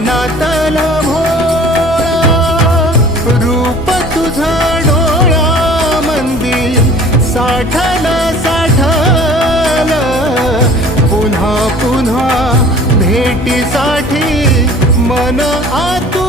मनातला भोळा रूप तुझा डोळा मंदिर साठला साठला पुन्हा पुन्हा भेटीसाठी मन आतू